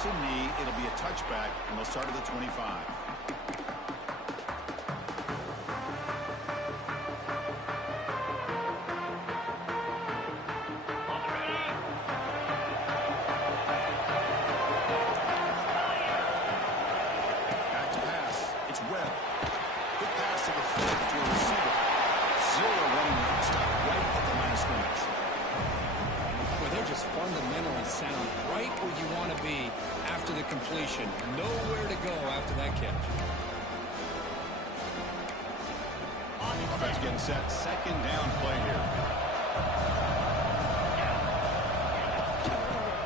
takes a knee. It'll be a touchback, and they'll start at the 25. Fundamentally sound, right where you want to be after the completion. Nowhere to go after that catch. Offense getting set. Second down play here.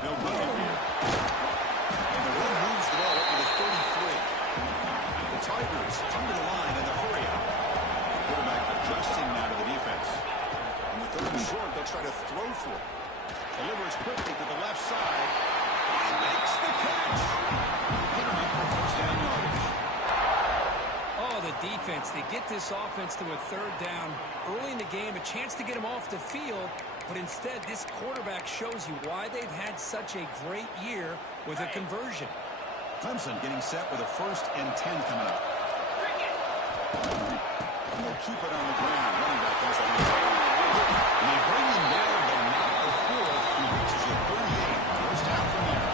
They'll run it here. And the run moves the ball up to the 33. The Tigers come to the line in the hurry up. Quarterback adjusting now to the defense. On the third and short, they'll try to throw for it. Delivers quickly to the left side. He makes the catch. Put him up for first down yardage. Oh, the defense. They get this offense to a third down early in the game, a chance to get him off the field, but instead this quarterback shows you why they've had such a great year with a conversion. Clemson getting set with a 1st and 10 coming up. And they'll keep it on the ground. Running back has the lead. And they bring him down, but not before he reaches the 38. First down from there.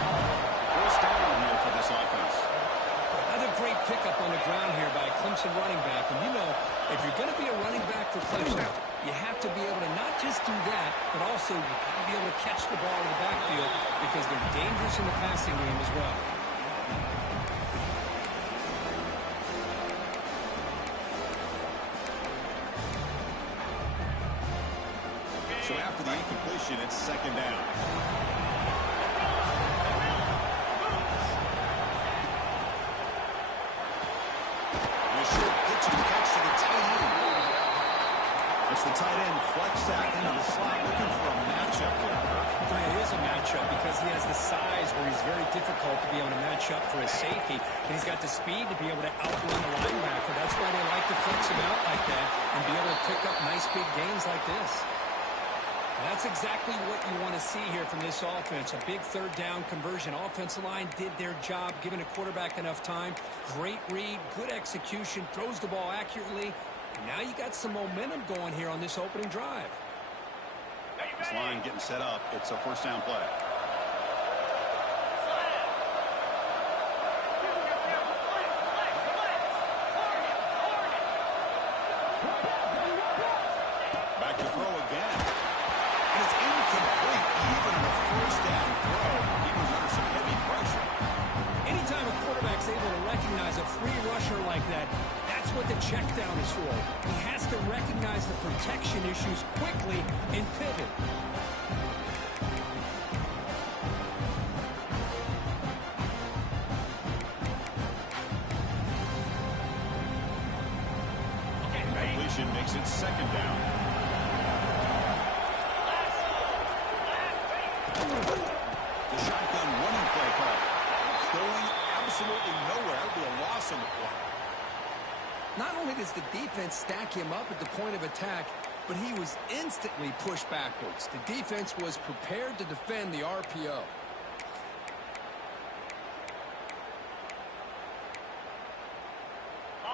First down here for this offense. Another great pickup on the ground here by a Clemson running back. And you know, if you're going to be a running back for Clemson, you have to be able to not just do that, but also you got to be able to catch the ball in the backfield because they're dangerous in the passing game as well. So after the incompletion, it's second down. And a short pitch and catch to the tight end. It's the tight end flex sack into the slot, looking for a matchup there. It is a matchup because he has the size where he's very difficult to be able to match up for a safety. And he's got the speed to be able to outrun the linebacker. That's why they like to flex him out like that and be able to pick up nice big gains like this. That's exactly what you want to see here from this offense. A big third down conversion. Offensive line did their job, giving a quarterback enough time. Great read, good execution, throws the ball accurately. And now you got some momentum going here on this opening drive. This line getting set up. It's a first down play. Back to throw again. And it's incomplete. Even on a first down throw, he was under some heavy pressure. Anytime a quarterback's able to recognize a free rusher like that, that's what the check down is for. He has to recognize the protection issues quickly and pivot. Completion makes it second down. The shotgun running play call. Going absolutely nowhere. It'll be a loss on the play. Not only does the defense stack him up at the point of attack, but he was instantly pushed backwards. The defense was prepared to defend the RPO.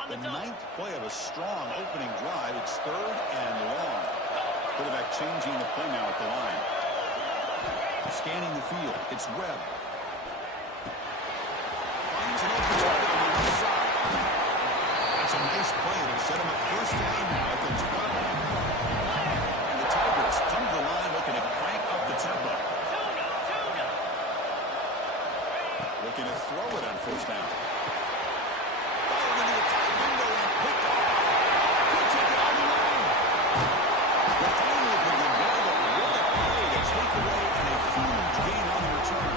The ninth play of a strong opening drive. It's third and long. Quarterback changing the play now at the line. Scanning the field. It's Webb. Finds an open target on the left side. That's a nice play to set him up first down now at the 12. And the Tigers come to the line looking to crank up the tempo. Looking to throw it on first down. Fired into the tight window and picked off. He'll take it on the line. The finally bring him down, but what a play to take away and a huge gain on the return.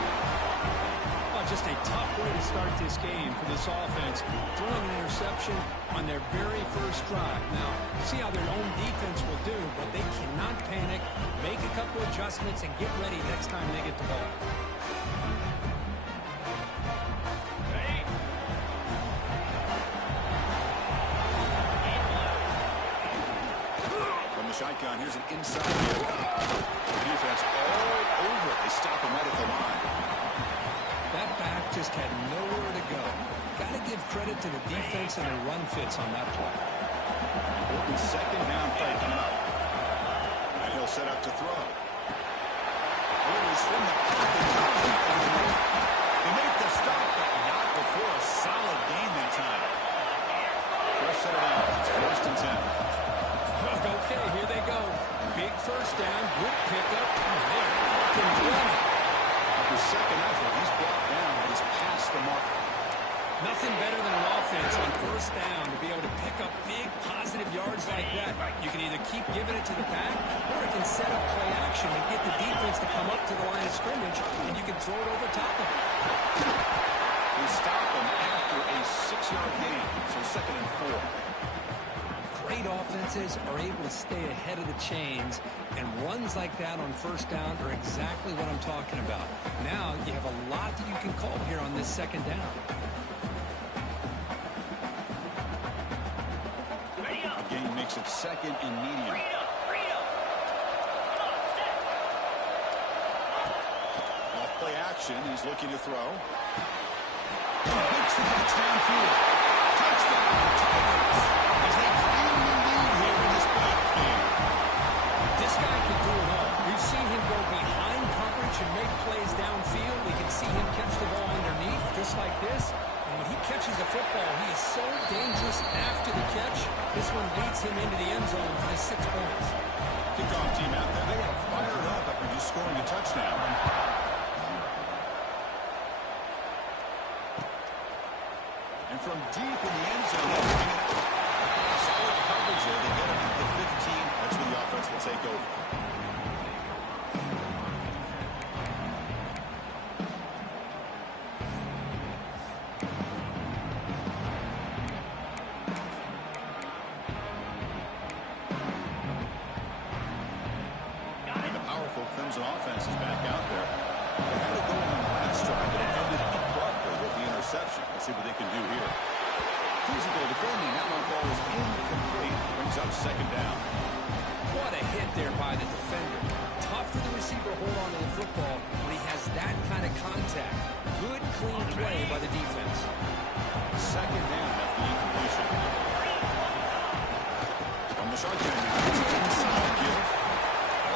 Oh, just a tough way to start this game for this offense. Throwing an interception on their very first drive. Now, see how their own defense will do, but they cannot panic, make a couple adjustments, and get ready next time they get the ball. Shotgun, here's an inside hit. Defense all over it. They stop him right at the line. That back just had nowhere to go. Got to give credit to the defense and their run fits on that play. Important second down play coming up. And he'll set up to throw. Rivers from the pocket. They make the stop, but not before a solid gain that time. First set of downs. It's first and 10. Okay, here they go. Big first down, good pickup. They're off and running. After second effort, he's brought down, but he's past the mark. Nothing better than an offense on first down to be able to pick up big positive yards like that. You can either keep giving it to the back, or it can set up play action and get the defense to come up to the line of scrimmage, and you can throw it over top of it. We stop him after a 6-yard gain, so second and 4. Great offenses are able to stay ahead of the chains, and runs like that on first down are exactly what I'm talking about. Now you have a lot that you can call here on this second down. The game makes it second and medium. Off play action, he's looking to throw. He makes the catch downfield. Touchdown, Tigers. As they claim the lead here in this playoff game. This guy can do it all. We've seen him go behind coverage and make plays downfield. We can see him catch the ball underneath, just like this. And when he catches a football, he is so dangerous after the catch. This one leads him into the end zone for the 6 points. Kickoff team out there. They are fired up after just scoring a touchdown. And from deep in the end zone, they're bringing it out. Solid coverage there. They get it to the 15. That's where the offense will take over. And the powerful Crimson offense is back out there. They had to go on the last drive, but it ended abruptly with the interception. Let's see what they can do here. Physical defending. That one ball is incomplete. Brings up second down. What a hit there by the defender. Tough for the receiver to hold on to the football when he has that kind of contact. Good, clean play by the defense. Second down after the incompletion. From the short game, it's an inside give.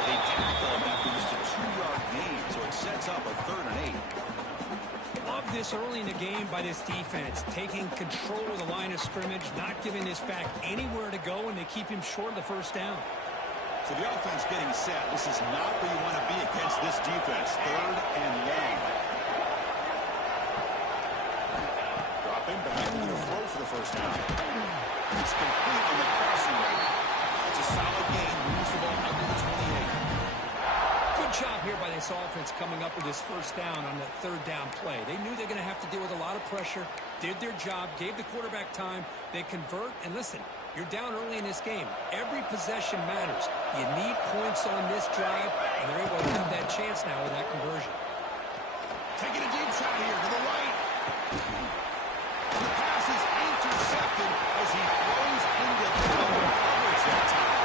They tackle him after just a 2-yard gain, so it sets up a 3rd and 8. Love this early in the game by this defense, taking control of the line of scrimmage, not giving this back anywhere to go, and they keep him short of the first down. So the offense getting set. This is not where you want to be against this defense. 3rd and long. Dropping back and a throw for the first down. It's complete on the crossing route. It's a solid gain. Moves the ball up to the 28. Good job here by this offense coming up with this first down on that 3rd down play. They knew they were going to have to deal with a lot of pressure, did their job, gave the quarterback time. They convert, and listen, you're down early in this game. Every possession matters. You need points on this drive, and they're able to have that chance now with that conversion. Taking a deep shot here to the right. The pass is intercepted as he throws into double coverage that time.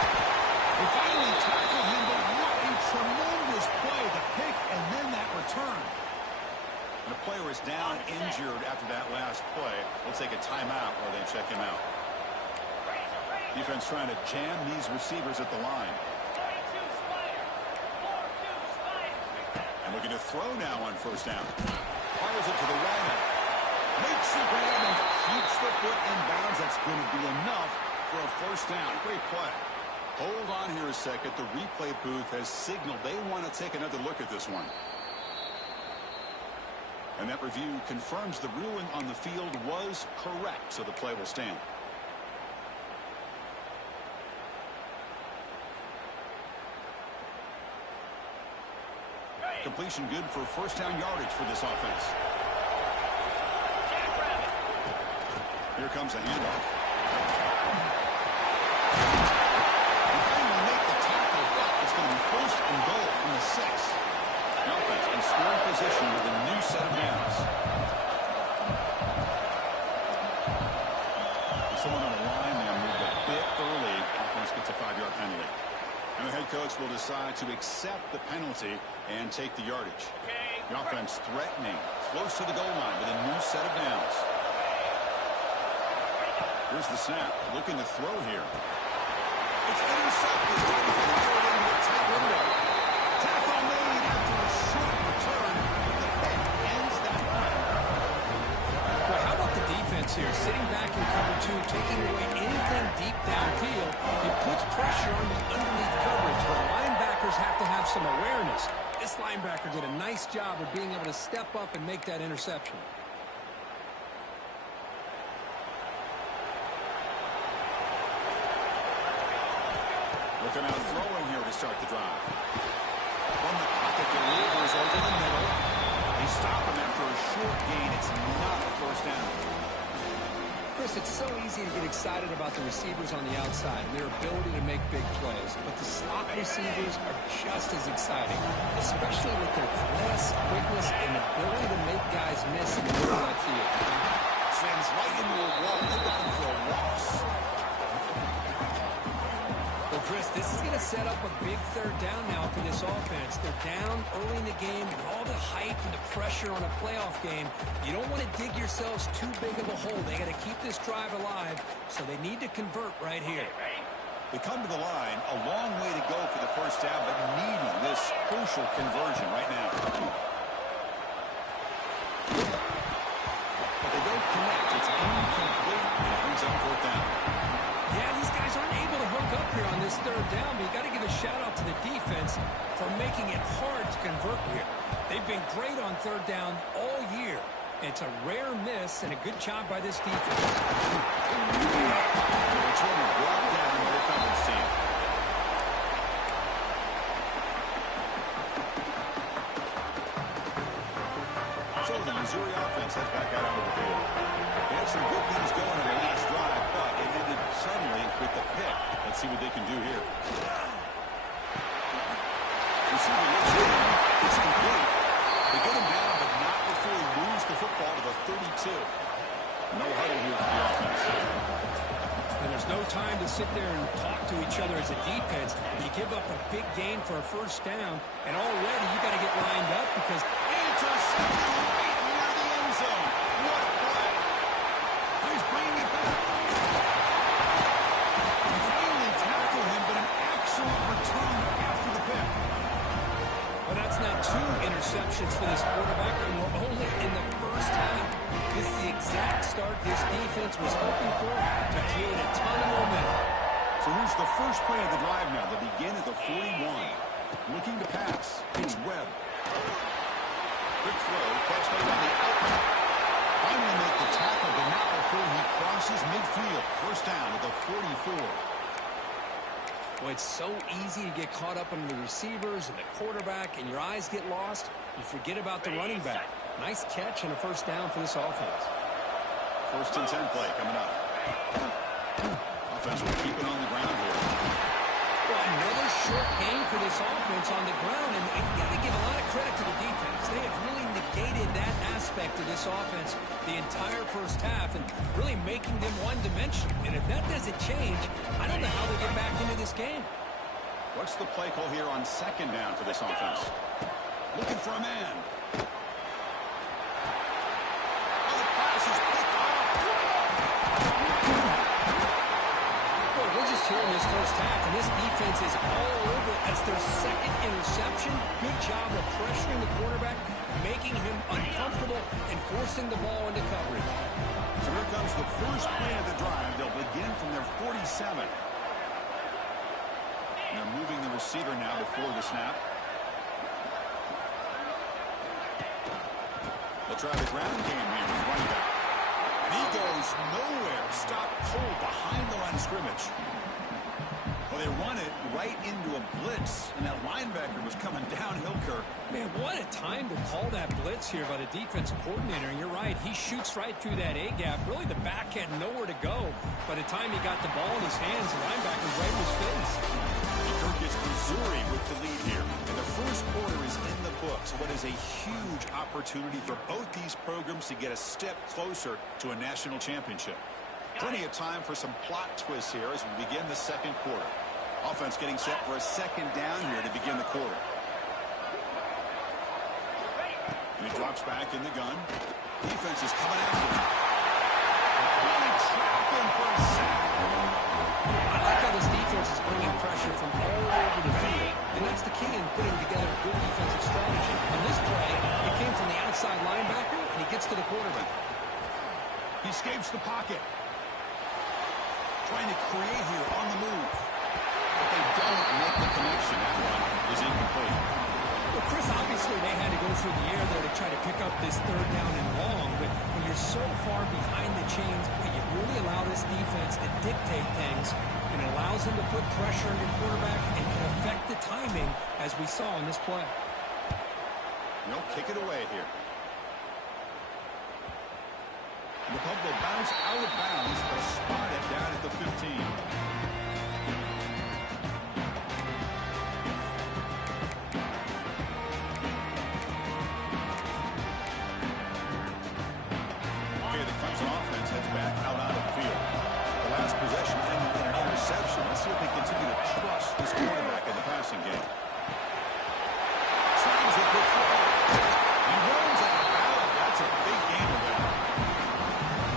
They finally tackled him, but what a tremendous play. The pick and then that return. And the player is down injured after that last play. We'll take a timeout while they check him out. Defense trying to jam these receivers at the line. And looking to throw now on first down. Fires it to the right. Makes the grab and keeps the foot in bounds. That's going to be enough for a first down. Great play. Hold on here a second. The replay booth has signaled they want to take another look at this one. And that review confirms the ruling on the field was correct, so the play will stand. Completion good for first down yardage for this offense. Here comes a handoff. They finally make the tackle, but it's going to be first and goal from the 6. The offense in scoring position with a new set of downs. Someone on the line now moved a bit early. Offense gets a 5-yard penalty. And the head coach will decide to accept the penalty and take the yardage. Okay, The offense threatening, close to the goal line with a new set of downs. Here's the snap, looking to throw here. It's intercepted. Tackle made after a short return. The pick ends that run. Well, how about the defense here? Sitting back in cover two, taking away anything deep downfield. It puts pressure on the underneath coverage, where linebackers have to have some awareness. This linebacker did a nice job of being able to step up and make that interception. Looking out throwing here to start the drive. From the pocket, delivers over the middle. They stop him after a short gain. It's not a first down. Chris, it's so easy to get excited about the receivers on the outside and their ability to make big plays, but the slot receivers are just as exciting, especially with their finesse, quickness, and ability to make guys miss in the middle of that field. Sends right into a wall. They're looking for a loss. Well, Chris, this is going to set up a big third down now for this offense. They're down early in the game with all the hype and the pressure on a playoff game. You don't want to dig yourselves too big of a hole. They got to keep this drive alive, so they need to convert right here. They come to the line, a long way to go for the first down, but needing this crucial conversion right now. But they don't connect. It's incomplete, and it brings up fourth down. Yeah, these guys aren't able to hook up here on this third down, but you got to give a shout-out to the defense for making it hard to convert here. They've been great on third down all year. It's a rare miss and a good job by this defense. The returner brought down by the coverage team. So the Missouri offense heads back out onto the field. They had some good things going on the last drive, but it ended suddenly with the pick. Let's see what they can do here. Receiver looks in. It's complete. They get him down, but not before he moves the football to the 32. No huddle here for the offense. And there's no time to sit there and talk to each other as a defense. You give up a big gain for a first down, and already you got to get lined up because intercepted right near the end zone. What a play. He's bringing it back. He finally tackled him, but an excellent return after the pick. Well, that's now 2 interceptions for this quarterback, and we're only in the first half. This is the exact start this defense was hoping for to create a ton of momentum. So here's the first play of the drive now. They begin at the 41. Looking to pass. It's Webb. Quick throw. Catch made on the outlet. Finally make the tackle, but not before he crosses midfield. First down at the 44. Well, it's so easy to get caught up on the receivers and the quarterback, and your eyes get lost. You forget about the running back. Nice catch and a first down for this offense. First and 10 play coming up. Offense will keep it on the ground here. Well, another short gain for this offense on the ground, and you got to give a lot of credit to the defense. They have really negated that aspect of this offense the entire first half and really making them one-dimensional. And if that doesn't change, I don't know how they get back into this game. What's the play call here on second down for this offense? Looking for a man. Oh, the pass is picked off. Boy, we're just here in this first half, and this defense is all over. That's their second interception. Good job of pressuring the quarterback, making him uncomfortable, and forcing the ball into coverage. So here comes the first play of the drive. They'll begin from their 47. They're moving the receiver now before the snap. They'll try the ground game here with running back. And he goes nowhere. Stopped cold behind the line of scrimmage. Well, they run it right into a blitz, and that linebacker was coming downhill, Kirk. Man, what a time to call that blitz here by the defensive coordinator. And you're right, he shoots right through that A-gap. Really, the back had nowhere to go. By the time he got the ball in his hands, the linebacker was right in his face. Kirk gets Missouri with the lead here. And the first quarter is in the books. What is a huge opportunity for both these programs to get a step closer to a national championship. Plenty of time for some plot twists here as we begin the second quarter. Offense getting set for a second down here to begin the quarter. And he drops back in the gun. Defense is coming after him. Really trapped him for a sack. I like how this defense is bringing pressure from all over the field. And that's the key in putting together a good defensive strategy. On this play, it came from the outside linebacker, and he gets to the quarterback. He escapes the pocket. Trying to create here on the move. But they don't make the connection. That one is incomplete. Well, Chris, obviously they had to go through the air there to try to pick up this third down and long, but when you're so far behind the chains, you really allow this defense to dictate things, and it allows them to put pressure on your quarterback and can affect the timing, as we saw in this play. They'll kick it away here. The puck will bounce out of bounds, but spotted down at the 15. Let's see if they continue to trust this quarterback in the passing game. Slams with good throw. He runs out of bounds. That's a big gain of that.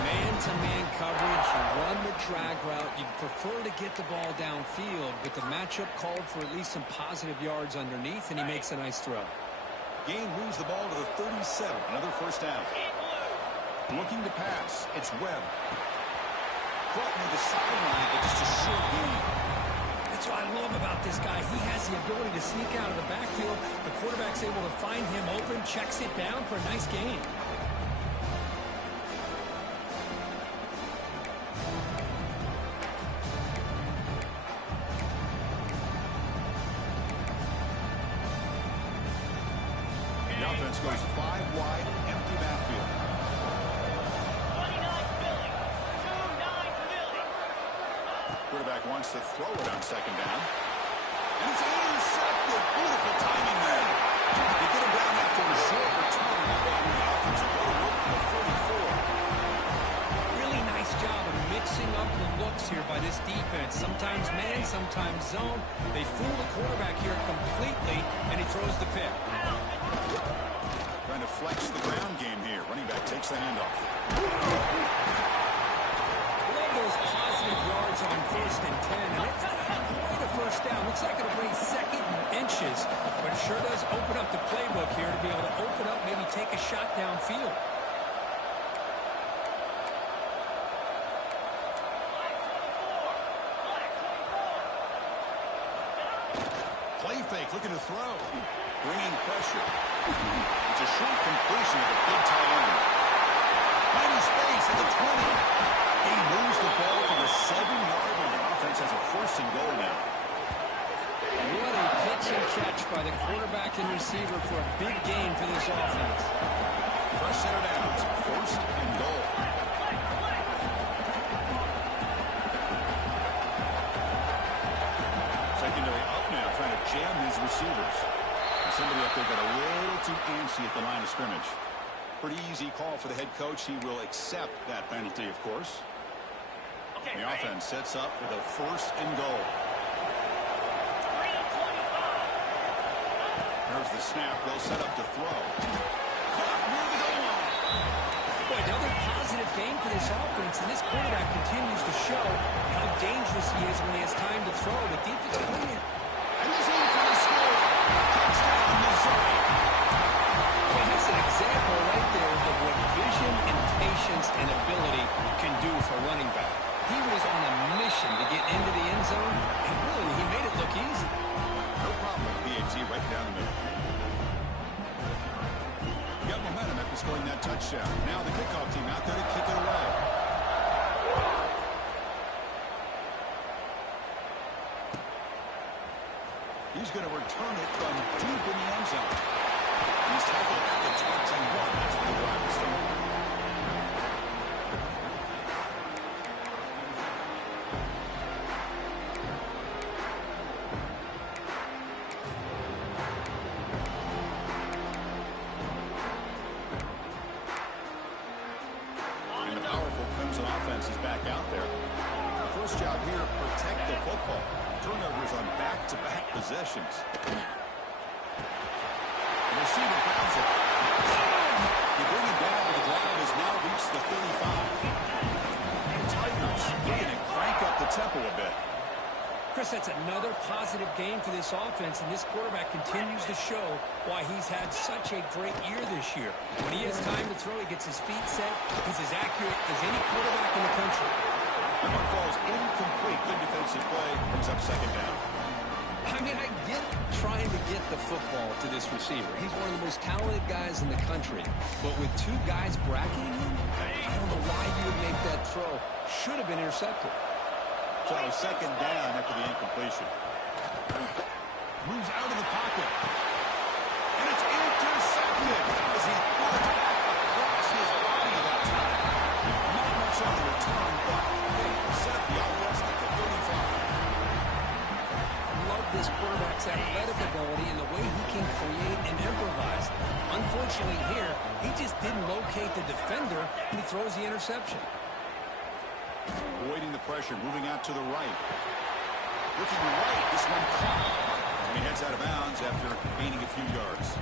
Man-to-man coverage, you run the drag route. You prefer to get the ball downfield, but the matchup called for at least some positive yards underneath, and he makes a nice throw. Gain moves the ball to the 37. Another first down. Looking to pass. It's Webb. Caught near the sideline, but just a short gain. That's what I love about this guy. He has the ability to sneak out of the backfield. The quarterback's able to find him open, checks it down for a nice gain. The offense goes 5 wide, empty backfield. Quarterback wants to throw it on second down. And it's intercepted. Beautiful timing there. They get him down after a short return. The offensive goal work to the 44. Really nice job of mixing up the looks here by this defense. Sometimes man, sometimes zone. They fool the quarterback here completely, and he throws the pick. Trying to flex the ground game here. Running back takes the handoff. Those positive yards on 1st and 10, and it's not quite a first down. Looks like it'll bring second inches, but it sure does open up the playbook here to be able to open up, maybe take a shot downfield. Play fake, looking to throw. Bringing pressure. It's a short completion of a big tight end. Finding space at the 20. He moves the ball to the 7-yard line. The offense has a 1st and goal now. What a pitch and catch by the quarterback and receiver for a big gain for this offense. Fresh center downs, 1st and goal. Secondary up now, trying to jam these receivers. And somebody up there got a little too antsy at the line of scrimmage. Pretty easy call for the head coach. He will accept that penalty, of course. The offense sets up with a 1st and goal. There's the snap. They'll set up to throw. Caught near the goal line. Boy, another positive game for this offense, and this quarterback continues to show how dangerous he is when he has time to throw. The defense is winning. And he's in for the score. Touchdown, Missouri. Well, that's an example right there of what vision and patience and ability can do for running back. He was on a mission to get into the end zone, and really, he made it look easy. No problem with BAT right down the middle. You got momentum after scoring that touchdown. Now the kickoff team out there to kick it away. He's going to return it from deep in the end zone. He's tackled at the 21. That's where the drive will start. And the powerful Crimson offense is back out there. The first job here, protect the football. Turnovers on back-to-back possessions. The receiver grabs it. You bring him down, but the ground has now reached the 35. The Tigers looking to crank up the tempo a bit. Chris, that's another positive game for this offense, and this quarterback continues to show why he's had such a great year this year. When he has time to throw, he gets his feet set. He's as accurate as any quarterback in the country. That one falls incomplete. Good defensive play. Brings up second down. I mean, I get trying to get the football to this receiver. He's one of the most talented guys in the country. But with two guys bracketing him, I don't know why you would make that throw. Should have been intercepted. So second down after the incompletion. Moves out of the pocket. And it's intercepted as he throws it back across his body that time. Not much on the return, but they set the offense at the 35. I love this quarterback's athletic ability and the way he can create and improvise. Unfortunately here, he just didn't locate the defender, and he throws the interception. Avoiding the pressure, moving out to the right. Looking right, this one caught. And he heads out of bounds after gaining a few yards.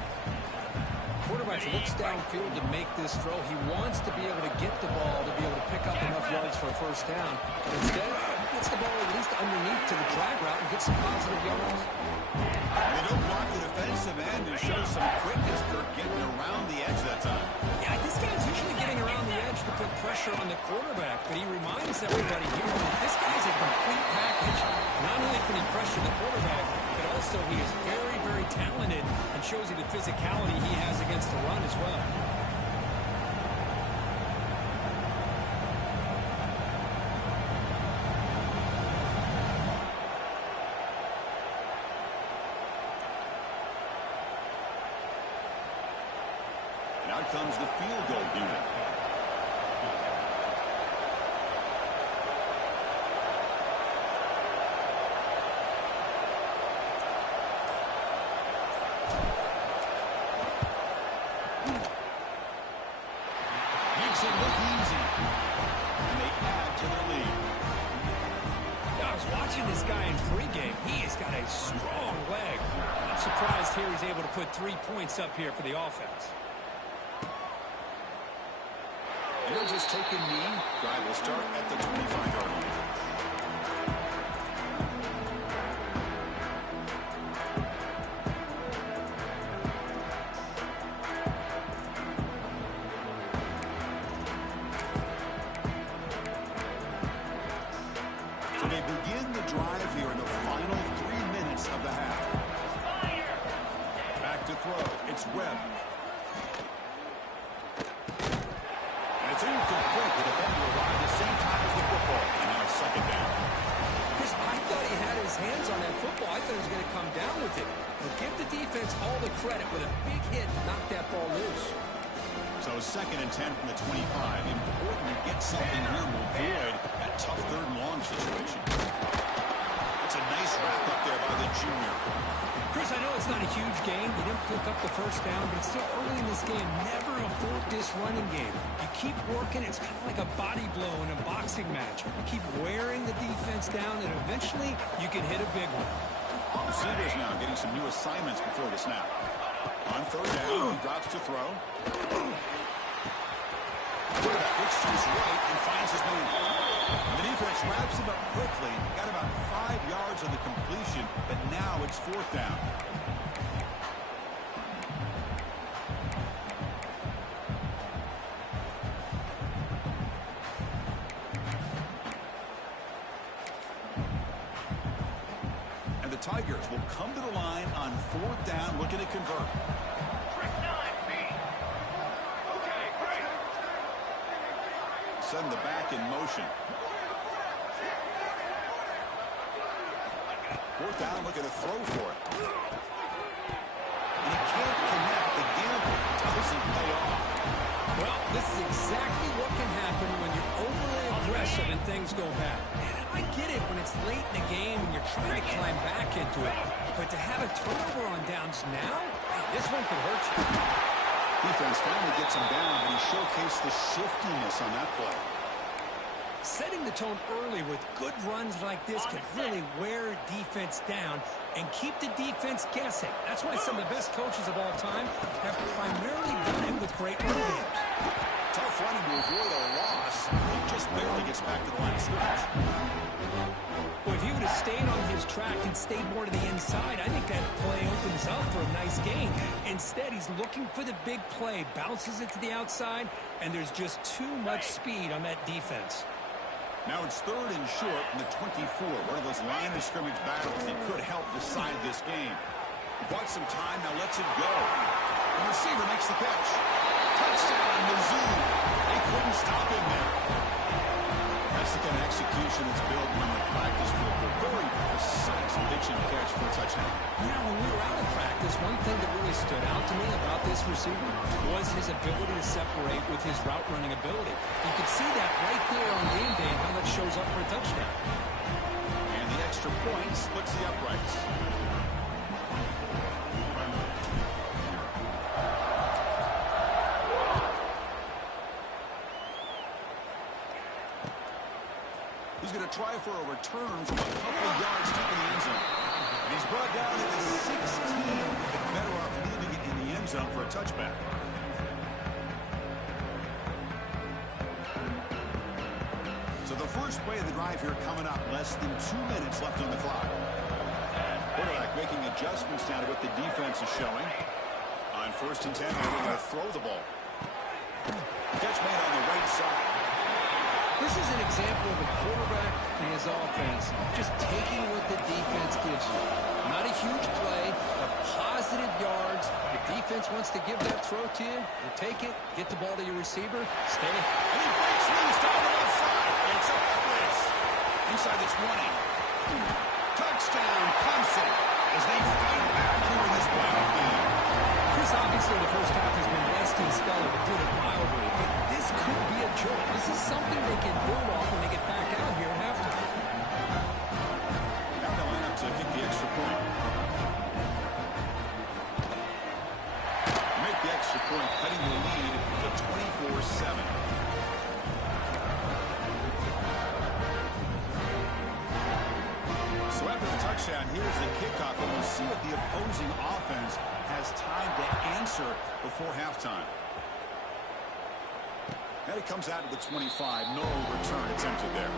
Quarterback looks downfield to make this throw. He wants to be able to get the ball to be able to pick up enough yards for a first down. But instead, he gets the ball at least underneath to the drag route and gets some positive yards. And they don't block the defensive end and show some quickness. They're getting around the edge that time. Yeah, this guy's usually getting around the edge to put pressure on the quarterback, but he reminds everybody here that this guy's a complete package. Not only can he pressure the quarterback, but also he is very, very talented and shows you the physicality he has against the run as well. Out comes the field goal unit. Makes it look easy. And they add to their lead. I was watching this guy in pregame. He has got a strong leg. I'm surprised here he's able to put 3 points up here for the offense. And they'll just take a knee. Drive will start at the 25-yard line. So they begin the drive here in the final 3 minutes of the half. Back to throw. It's Webb. It's incomplete. The defender arrived at the same time as the football. And now second down. Chris, I thought he had his hands on that football. I thought he was going to come down with it. But give the defense all the credit with a big hit to knock that ball loose. So second and 10 from the 25. Important to get something here to avoid that tough third and long situation. It's a nice wrap up there by the junior. Chris, I know it's not a huge game. You didn't pick up the first down, but it's still early in this game. Never abort this running game. You keep working. It's kind of like a body blow in a boxing match. You keep wearing the defense down, and eventually you can hit a big one. Receivers now getting some new assignments before the snap. On third down, he drops to throw. Quarterback looks to his right and finds his man. And the defense wraps him up quickly. Got about 5 yards on the completion, but now it's fourth down. And the Tigers will come to the line on fourth down, looking to convert. Send the back in motion. Fourth down, looking to throw for it. And he can't connect. The gamble doesn't pay off. Well, this is exactly what can happen when you're overly aggressive and things go bad. And I get it when it's late in the game and you're trying to climb back into it. But to have a turnover on downs now, this one could hurt you. Defense finally gets him down, but he showcased the shiftiness on that play. Setting the tone early with good runs like this can really wear defense down and keep the defense guessing. That's why some of the best coaches of all time have primarily done it with great run games. Tough running to avoid a loss. He just barely gets back to the line of scrimmage. Well, if he would have stayed on his track and stayed more to the inside, I think that play opens up for a nice gain. Instead, he's looking for the big play, bounces it to the outside, and there's just too much speed on that defense. Now it's 3rd and short in the 24. One of those line of scrimmage battles that could help decide this game. He bought some time, now lets it go. The receiver makes the catch. Touchdown, Mizzou. They couldn't stop him there. That's the kind of execution that's built when the practice field. Very precise pitch and catch for a touchdown. Yeah, when we were out of practice, one thing that really stood out to me about this receiver was his ability to separate with his route running ability. You could see that right there on game day and how that shows up for a touchdown. And the extra point splits the uprights. He's going to try for a return from a couple of yards deep in the end zone. And he's brought down at the 16. Better off leaving it in the end zone for a touchback. So the first play of the drive here coming up. Less than 2 minutes left on the clock. Quarterback making adjustments down to what the defense is showing. On 1st and 10, they're going to throw the ball. Catch made on the right side. This is an example of a quarterback and his offense just taking what the defense gives you. Not a huge play, but positive yards. The defense wants to give that throw to you. You take it, get the ball to your receiver, stay. And he breaks loose down the left side. And it's up the blitz. Inside the 20. Touchdown, Clemson, as they fight back here in this playoff game. Chris, obviously the first half has been less than stellar to put it mildly, but this could be a jolt. This is something they can build off when they get back out here at halftime. Now the lineup to kick the extra point. Make the extra point, cutting the lead to 24-7. So after the touchdown, here's the kickoff, and we'll see what the opposing offense has time to answer before halftime. And it comes out to the 25. No return attempted there.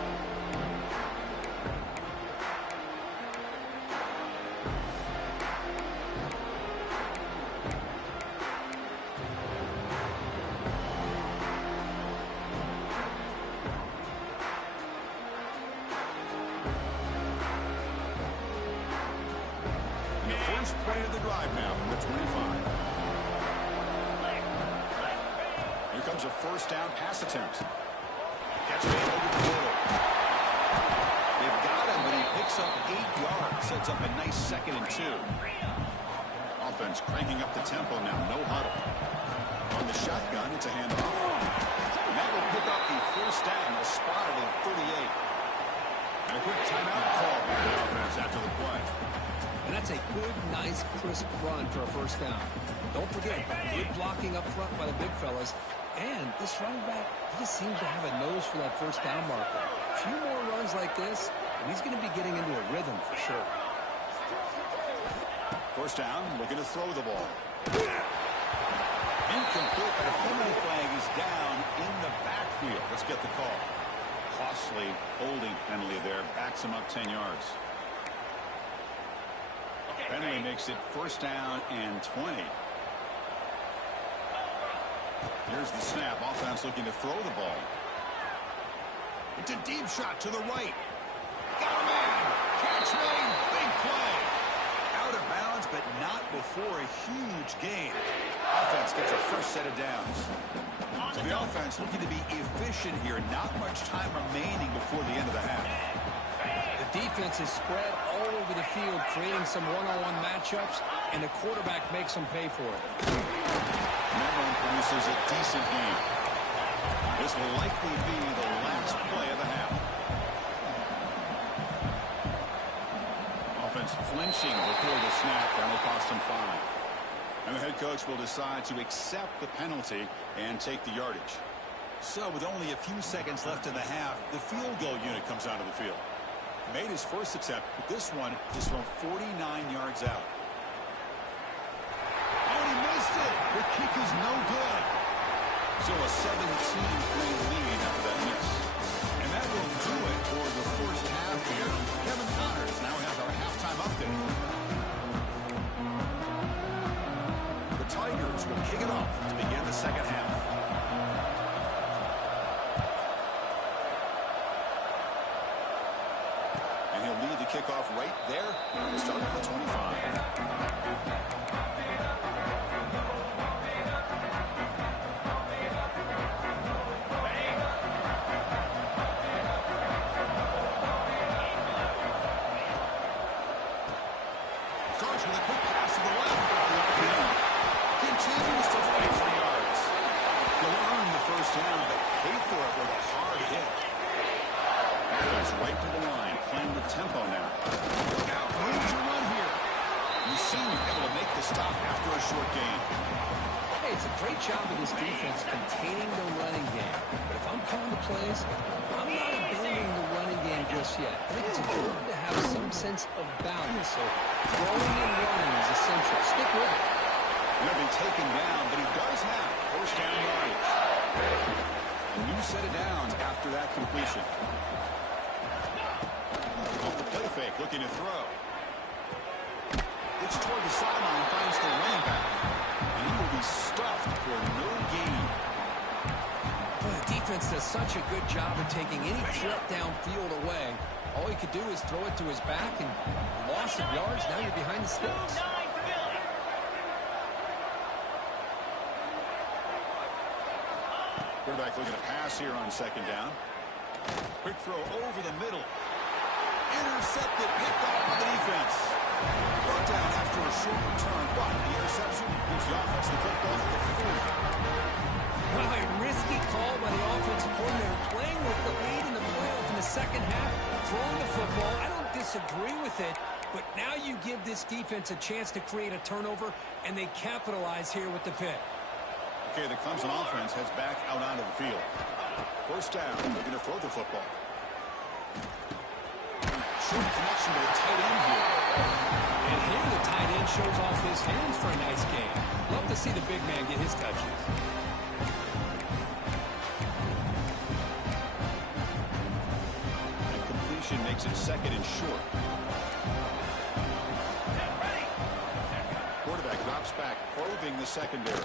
And the first play of the drive now from the 25. Here comes a first down pass attempt. Catch made over the middle. They've got him, but he picks up 8 yards. Sets up a nice 2nd and 2. Offense cranking up the tempo now. No huddle. On the shotgun, it's a handoff. And that will pick up the first down. A spot at 38. And a quick timeout call by the offense after the play. And that's a good, nice, crisp run for a first down. Don't forget, good blocking up front by the big fellas. And this running back, he just seems to have a nose for that first down marker. A few more runs like this, and he's going to be getting into a rhythm for sure. First down, looking to throw the ball. Incomplete, but a penalty flag is down in the backfield. Let's get the call. Costly holding penalty there. Backs him up 10 yards. Penalty makes it first down and 20. Here's the snap. Offense looking to throw the ball. It's a deep shot to the right. Got a man. Catch made. Big play. Out of bounds, but not before a huge gain. Offense gets a fresh set of downs. So the offense looking to be efficient here. Not much time remaining before the end of the half. The defense is spread all over the field, creating some one-on-one matchups, and the quarterback makes them pay for it. Memon produces a decent game. This will likely be the last play of the half. Offense flinching before the snap. That will cost him 5. And the head coach will decide to accept the penalty and take the yardage. So with only a few seconds left in the half, the field goal unit comes out of the field. Made his first attempt, but this one is from 49 yards out. Oh, and he missed it. The kick is no good. So a 17-point lead after that miss. And that will do it for the first half here. Kevin Connors now has our halftime update. The Tigers will kick it off to begin the second half. And he'll lead the kickoff right there to start at the 25. Tempo now. Now, room to run here. You seem able to make the stop after a short gain. Hey, it's a great job of this defense containing the running game. But if I'm calling the plays, I'm not abandoning the running game just yet. I think it's important to have some sense of balance. So throwing and running is essential. Stick with it. He'll be taken down, but he does have first down yardage. A new set of downs after that completion. Off the play fake, looking to throw. Looks toward the sideline, finds the running back. And he will be stuffed for no gain. Well, the defense does such a good job of taking any threat downfield away. All he could do is throw it to his back, and loss of yards, now you're behind the sticks. Quarterback looking to pass here on second down. Quick throw over the middle. Intercepted, picked off by the defense. Brought down after a short return, but the interception gives the offense the football at the 40. Well, a risky call by the offensive coordinator, playing with the lead in the playoff in the second half, throwing the football. I don't disagree with it, but now you give this defense a chance to create a turnover, and they capitalize here with the pick. Okay, the Clemson offense heads back out onto the field. First down, they're going to throw the football. Short connection to the tight end here. And here the tight end shows off his hands for a nice game. Love to see the big man get his touches. And completion makes it second and short. Quarterback drops back, probing the secondary.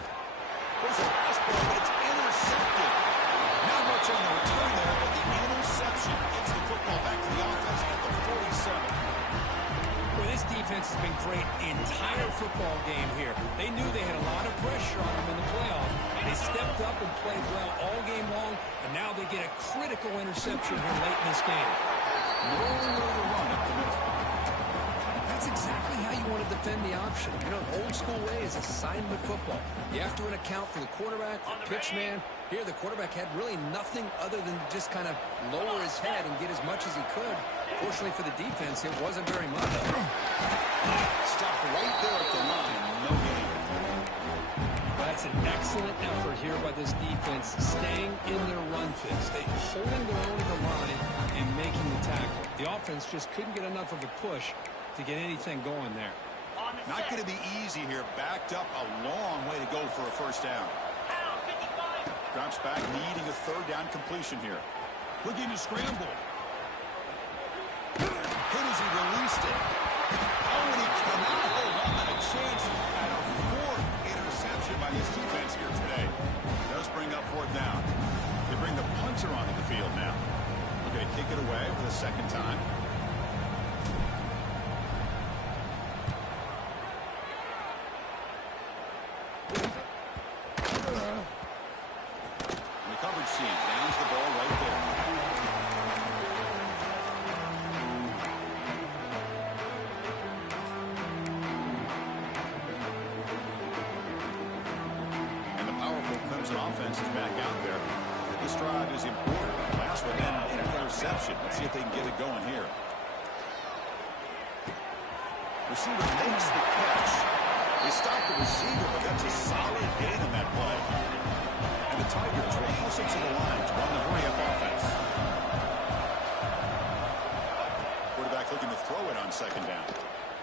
There's a fastball, but it's intercepted. Not much on the return there, but the interception gives the football back to the offense at the 47. Well, this defense has been great the entire football game here. They knew they had a lot of pressure on them in the playoff. They stepped up and played well all game long, and now they get a critical interception here late in this game. No run up the middle. That's exactly how you want to defend the option. You know, old school way is assignment football. You have to account for the quarterback, the pitch man. Here, the quarterback had really nothing other than just kind of lower his head and get as much as he could. Fortunately for the defense, it wasn't very much. Stopped right there at the line. No gain. That's an excellent effort here by this defense, staying in their run fix. They holding their own at the line and making the tackle. The offense just couldn't get enough of a push to get anything going there. Not going to be easy here. Backed up a long way to go for a first down. Drops back, needing a third down completion here. Looking to scramble. Hit as he released it. Oh, and he cannot hold on to a chance at a fourth interception by this defense here today. Does bring up fourth down. They bring the punter onto the field now. Looking to kick it away for the second time. Offense is back out there. This drive is important. Last one then an interception. Let's see if they can get it going here. Receiver makes the catch. They stop the receiver, but that's a solid gain on that play. And The Tigers will push it to the line to run the hurry-up offense. Quarterback looking to throw it on second down.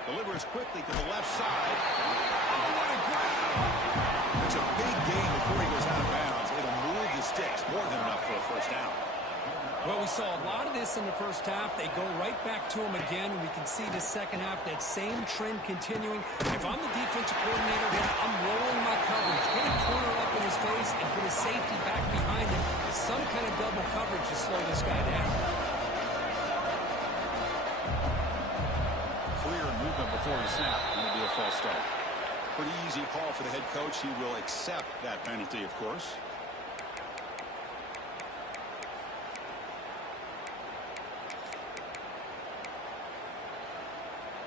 Delivers quickly to the left side. Oh, what a grab! It's a big gain before he goes out of bounds. It'll move the sticks more than enough for a first down. Well, we saw a lot of this in the first half. They go right back to him again. We can see the second half, that same trend continuing. If I'm the defensive coordinator, then I'm rolling my coverage. Get a corner up in his face and put a safety back behind him. Some kind of double coverage to slow this guy down. Clear movement before the snap. It'll be a false start. Pretty easy call for the head coach. He will accept that penalty, of course.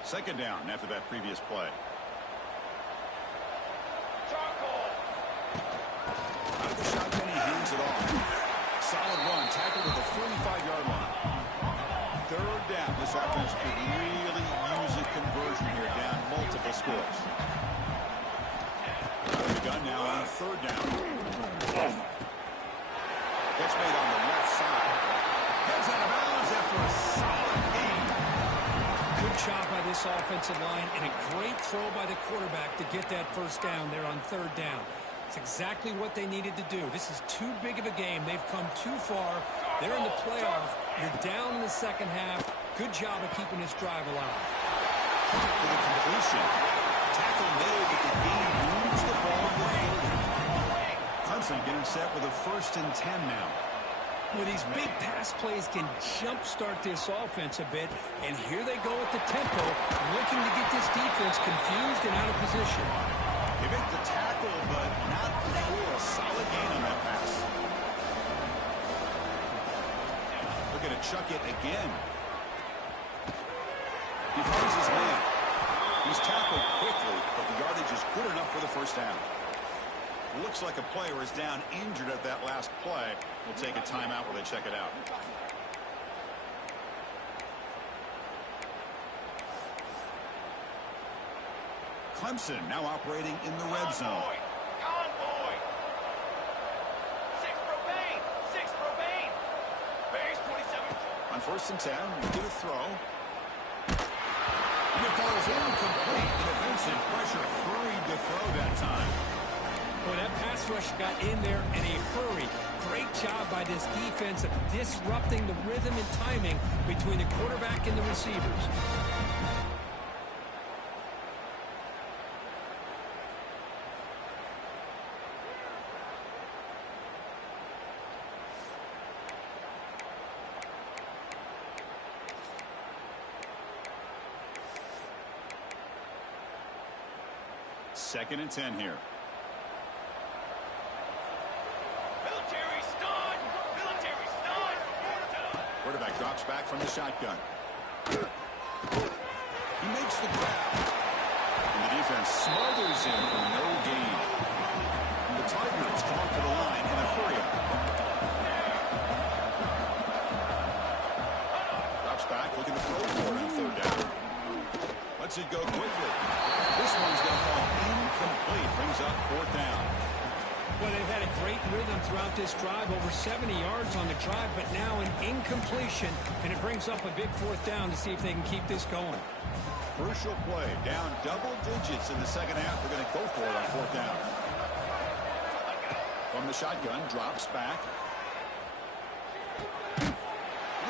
Second down after that previous play. Out of the shotgun, he hands it off. Solid run, tackled at the 45-yard line. Third down. This offense could really use a conversion here, down multiple scores. The gun now on third down. Catch made on the left side. Heads out of bounds after a solid gain. Good job by this offensive line and a great throw by the quarterback to get that first down there on third down. It's exactly what they needed to do. This is too big of a game. They've come too far. They're in the playoff. You're down in the second half. Good job of keeping this drive alive. For the completion. Tackle made, but the game moves the ball to the 30. Clemson getting set with a 1st and 10 now. Well, these big pass plays can jumpstart this offense a bit, and here they go at the tempo, looking to get this defense confused and out of position. They make the tackle, but not before a solid gain on that pass. Looking to chuck it again. He finds his man. He's tackled quickly, but the yardage is good enough for the first down. Looks like a player is down injured at that last play. We'll take a timeout while they check it out. Clemson now operating in the red zone. Convoy. Six Robane. Bears 27. On 1st and 10, we get a throw. And it falls incomplete. The defensive pressure hurried to throw that time. Boy, that pass rush got in there in a hurry. Great job by this defense of disrupting the rhythm and timing between the quarterback and the receivers. Second and 10 here. Military stun. Quarterback drops back from the shotgun. He makes the grab. And the defense smothers him for no gain. And the Tigers come up to the line in a hurry-up. Drops back, looking to throw for it on third down. Lets it go quickly. This one's going to fall incomplete. Brings up fourth down. Well, they've had a great rhythm throughout this drive, over 70 yards on the drive, but now an incompletion, and it brings up a big fourth down to see if they can keep this going. Crucial play, down double digits in the second half. They're going to go for it on fourth down. From the shotgun, drops back. The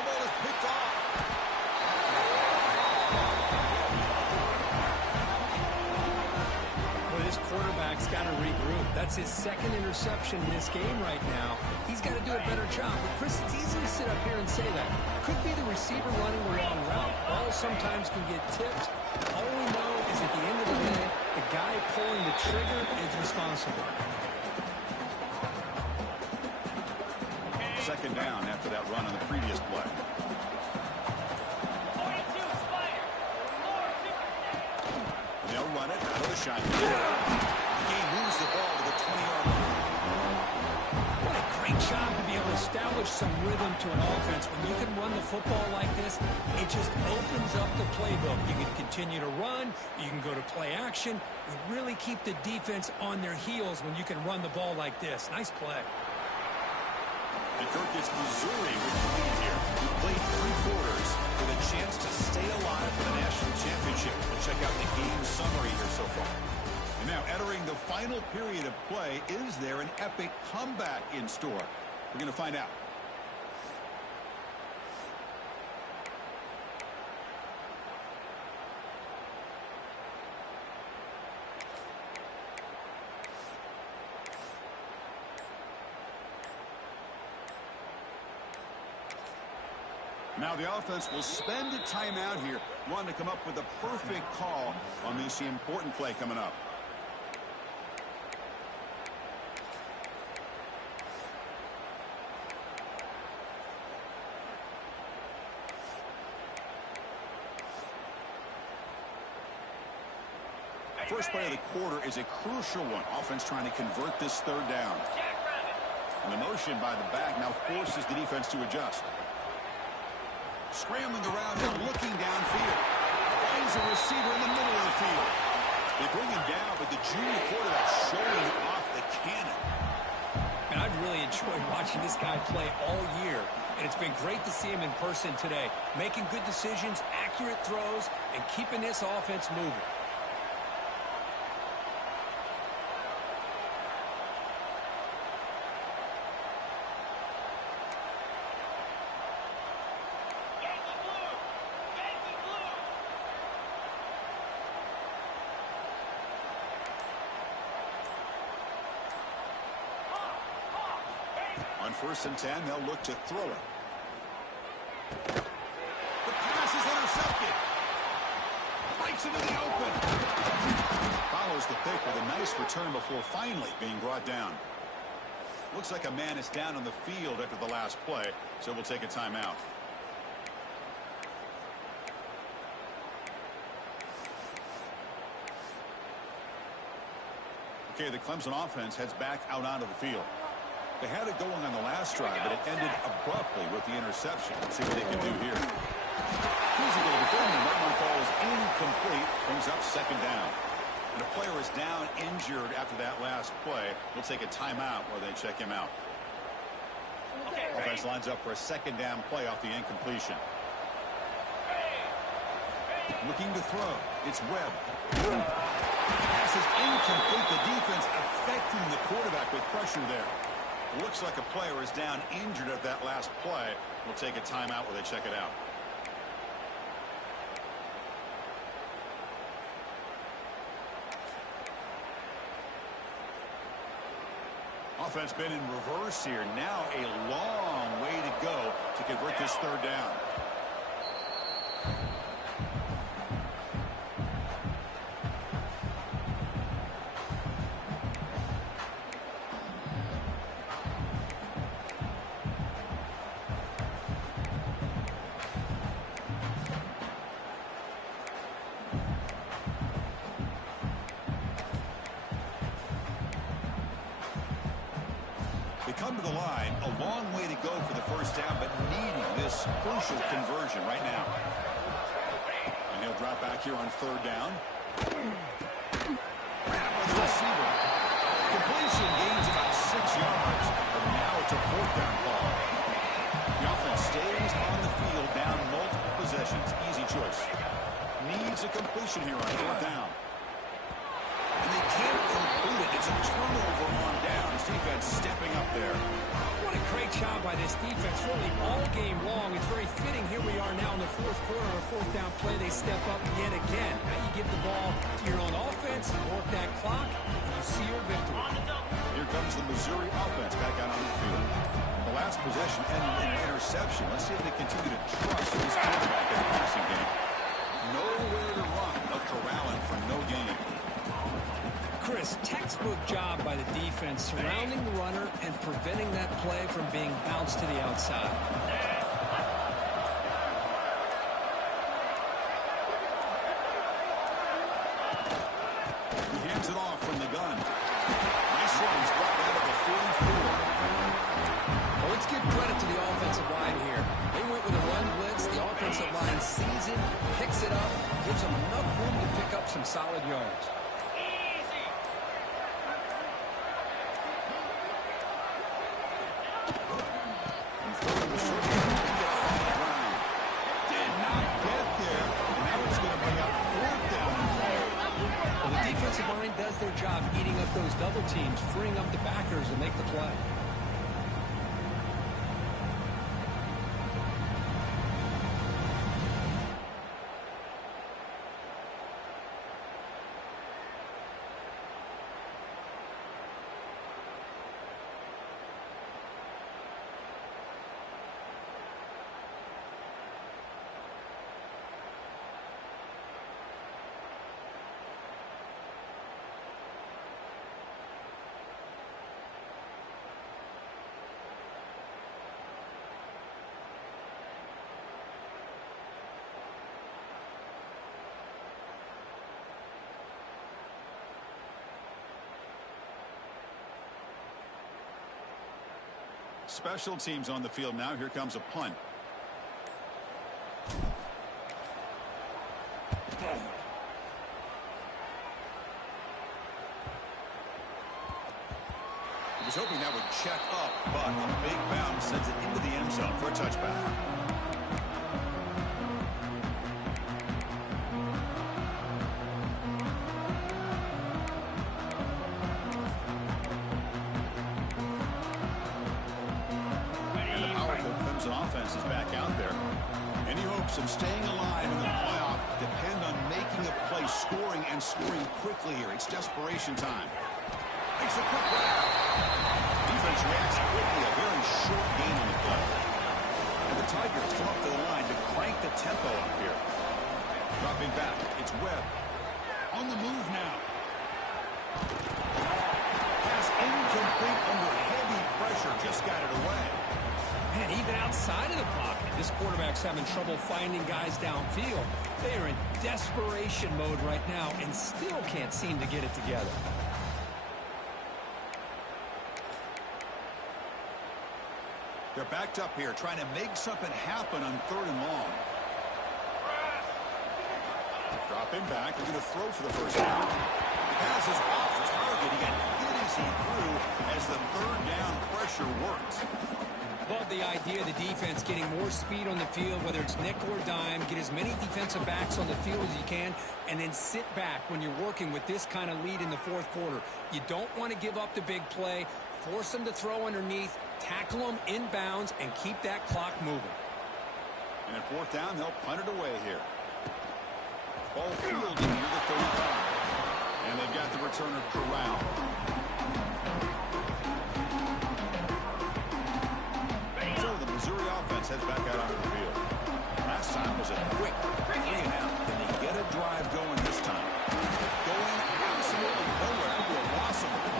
ball is picked off. Quarterback's got to regroup. That's his second interception in this game right now. He's got to do a better job. But, Chris, it's easy to sit up here and say that. Could be the receiver running the wrong route. Balls sometimes can get tipped. All we know is at the end of the day, the guy pulling the trigger is responsible. Second down after that run on the previous play. They'll run it out of the shotgun. The game moves the ball to the 20-yard line. What a great job to be able to establish some rhythm to an offense. When you can run the football like this, it just opens up the playbook. You can continue to run. You can go to play action. You really keep the defense on their heels when you can run the ball like this. Nice play. And Kirk gets Missouri with the lead here. Who played 3 quarters with a chance to stay alive for the national championship. We'll check out the game summary here so far. And now entering the final period of play, is there an epic comeback in store? We're going to find out. Now the offense will spend a timeout here, wanting to come up with a perfect call on this important play coming up. First play of the quarter is a crucial one. Offense trying to convert this 3rd down. And the motion by the back now forces the defense to adjust. Scrambling around and looking downfield. Finds a receiver in the middle of the field. They bring him down, but the junior quarterback showing off the cannon. And I've really enjoyed watching this guy play all year. And it's been great to see him in person today. Making good decisions, accurate throws, and keeping this offense moving. On 1st and 10, they'll look to throw it. The pass is intercepted. Breaks into the open. Follows the pick with a nice return before finally being brought down. Looks like a man is down on the field after the last play, so we'll take a timeout. Okay, the Clemson offense heads back out onto the field. They had it going on the last drive, but it ended abruptly with the interception. Let's see what they can do here. Physical defending. That one falls incomplete. Brings up 2nd down. And a player is down injured after that last play. We'll take a timeout while they check him out. Offense lines up for a 2nd down play off the incompletion. Looking to throw. It's Webb. Pass is incomplete. The defense affecting the quarterback with pressure there. Looks like a player is down injured at that last play. We'll take a timeout while they check it out. Offense been in reverse here. Now a long way to go to convert this 3rd down. Come to the line, a long way to go for the 1st down, but needing this crucial conversion right now. And he'll drop back here on 3rd down. Grabbed by the receiver. Completion gains about 6 yards, but now it's a 4th down call. The offense stays on the field, down multiple possessions. Easy choice. Needs a completion here on 4th down. And they can't complete it. It's a turnover on down. Defense stepping up there. What a great job by this defense, really all game long. It's very fitting. Here we are now in the 4th quarter, a 4th down play. They step up yet again. Now you give the ball to your own offense, work that clock, and you see your victory. Here comes the Missouri offense back out on the field. The last possession ended in an interception. Let's see if they continue to trust this quarterback in the passing game. Nowhere to run. They'll corral him for no gain. Chris, textbook job by the defense surrounding the runner and preventing that play from being bounced to the outside. He hands it off from the gun. Nice hit. He's brought out of the 44. Well, let's give credit to the offensive line here. They went with a run blitz. The offensive line sees it, picks it up, gives them enough room to pick up some solid yards. up those double teams, freeing up the backers to make the play. Special teams on the field now. Here comes a punt. He was hoping that would check up, but a big bounce sends it into the end zone for a touchback. Is back out there. Any hopes of staying alive in the playoff depend on making a play, scoring, and scoring quickly here. It's desperation time. Makes a quick grab. Defense reacts quickly. A very short game on the play. And the Tigers come up to the line to crank the tempo up here. Dropping back. It's Webb. On the move now. Pass incomplete under heavy pressure. Just got it away. Man, even outside of the pocket, this quarterback's having trouble finding guys downfield. They are in desperation mode right now and still can't seem to get it together. They're backed up here, trying to make something happen on 3rd and long. Dropping back, they're going to throw for the first down. Pass is off target. He got hit as he threw as the 3rd down pressure worked. Love the idea of the defense getting more speed on the field, whether it's nickel or dime, get as many defensive backs on the field as you can, and then sit back when you're working with this kind of lead in the 4th quarter. You don't want to give up the big play, force them to throw underneath, tackle them inbounds, and keep that clock moving. And at 4th down, they'll punt it away here. Ball fielding near the 35. And they've got the returner corralled. Missouri offense heads back out onto the field. Last time was a quick 3 and out. Can they get a drive going this time? Going absolutely nowhere after a loss of it.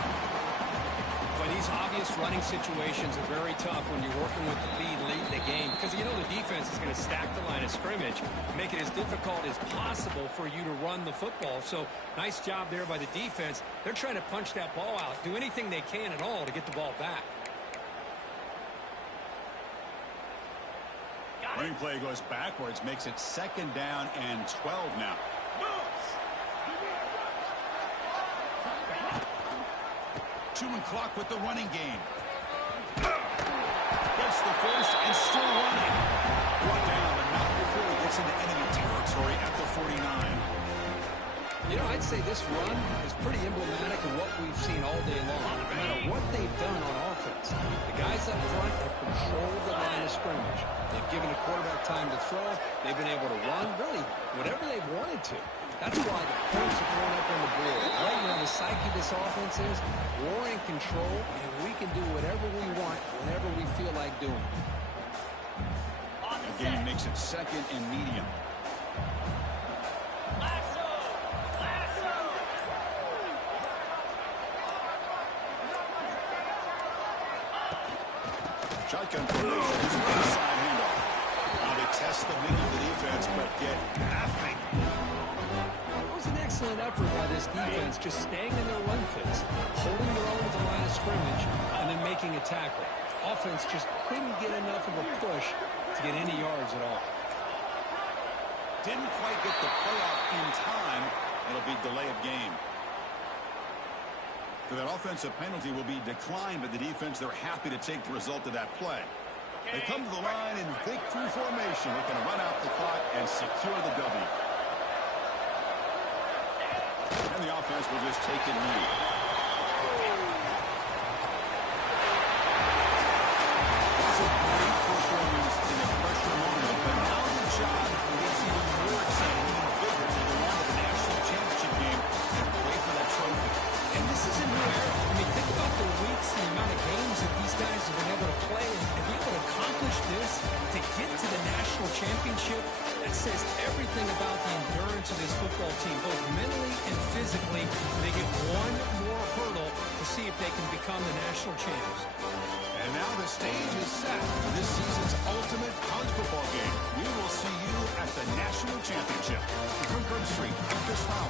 But these obvious running situations are very tough when you're working with the lead late in the game because you know the defense is going to stack the line of scrimmage, make it as difficult as possible for you to run the football. So nice job there by the defense. They're trying to punch that ball out, do anything they can at all to get the ball back. Running play goes backwards, makes it 2nd down and 12 now. Chewing clock with the running game. Gets the first and still running. Brought down, but not before he gets into enemy territory at the 49. You know, I'd say this run is pretty emblematic of what we've seen all day long. No matter what they've done on offense, the guys up front have controlled the line of scrimmage. They've given the quarterback time to throw. They've been able to run, really, whatever they've wanted to. That's why the points are thrown up on the board. Right now, the psyche of this offense is we're in control, and we can do whatever we want whenever we feel like doing it. The game makes it 2nd and medium. Shotgun formation. This is a side handoff. Now they test the middle of the defense, but get nothing. It was an excellent effort by this defense, just staying in their run fits, holding their own at the line of scrimmage, and then making a tackle. Offense just couldn't get enough of a push to get any yards at all. Didn't quite get the playoff in time. It'll be delay of game. So that offensive penalty will be declined by the defense. They're happy to take the result of that play. They come to the line in victory formation. They're going to run out the clock and secure the W. And the offense will just take it lead. championship, that says everything about the endurance of this football team, both mentally and physically. They get one more hurdle to see if they can become the national champs. And now the stage is set for this season's ultimate college football game. We will see you at the national championship. From Grove Street, Chris Fowler.